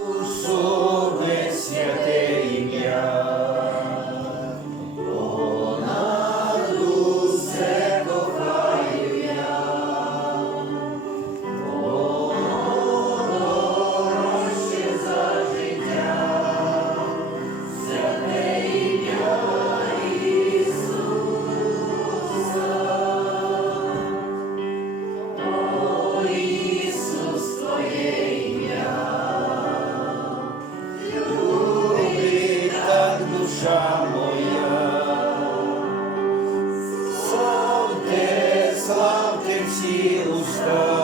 O sol. душа моя, славте, славте всі уста.